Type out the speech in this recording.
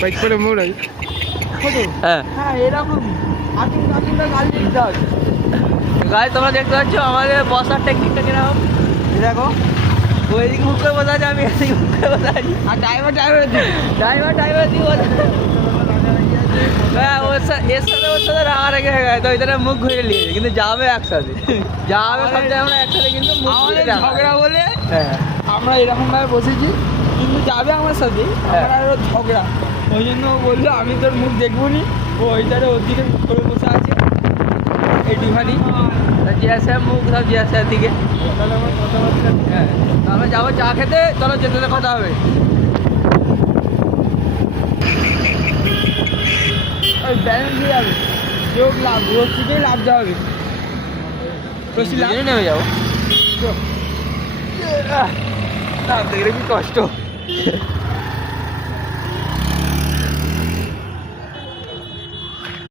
Fight করে মোড়াই হ্যাঁ হ্যাঁ এরকম আকিমটা গাল দিতে হবে। গাড়ি তোমরা দেখতে পাচ্ছ আমাদের বসার টেকনিকটা কিরকম দেখো, ওইদিকে মুখ করে বসে আছে, আমি এদিকে মুখ করে বসে আছি, আর ড্রাইভার দিকে বসে হ্যাঁ ওর সাথে ওর সাথে রাগা রেখে গেছে, তো ওই জন্য মুখ ঘুরে নিয়েছে, কিন্তু যাবে একসাথে, যাবে সব জায়গায় আমরা একসাথে, কিন্তু মুখ ঘুরে আমাদের ঝগড়া বলে হ্যাঁ আমরা এরকম ভাবে বসেছি, কিন্তু যাবে আমার সাথে হ্যাঁ। আমার আরো ঝগড়া, ওই জন্য ও বললো আমি তোর মুখ দেখবো নি, ও ওই ধারে ওর দিকে মুখ করে বসে আছে একটুখানি। জিয়াসে মুখ সব জিয়াসের দিকে, তাহলে আমার কথাবার্তা হ্যাঁ আমরা যাবো চা খেতে, চলো যেতে যেতে কথা হবে। ওই ব্যালেন্স হয়ে যাবে, যোগ লাভ রোজ থেকেই লাভ দেওয়া হবে, বেশি লাভ দুজনে নেমে যাবো, নামতে গেলে কি কষ্ট।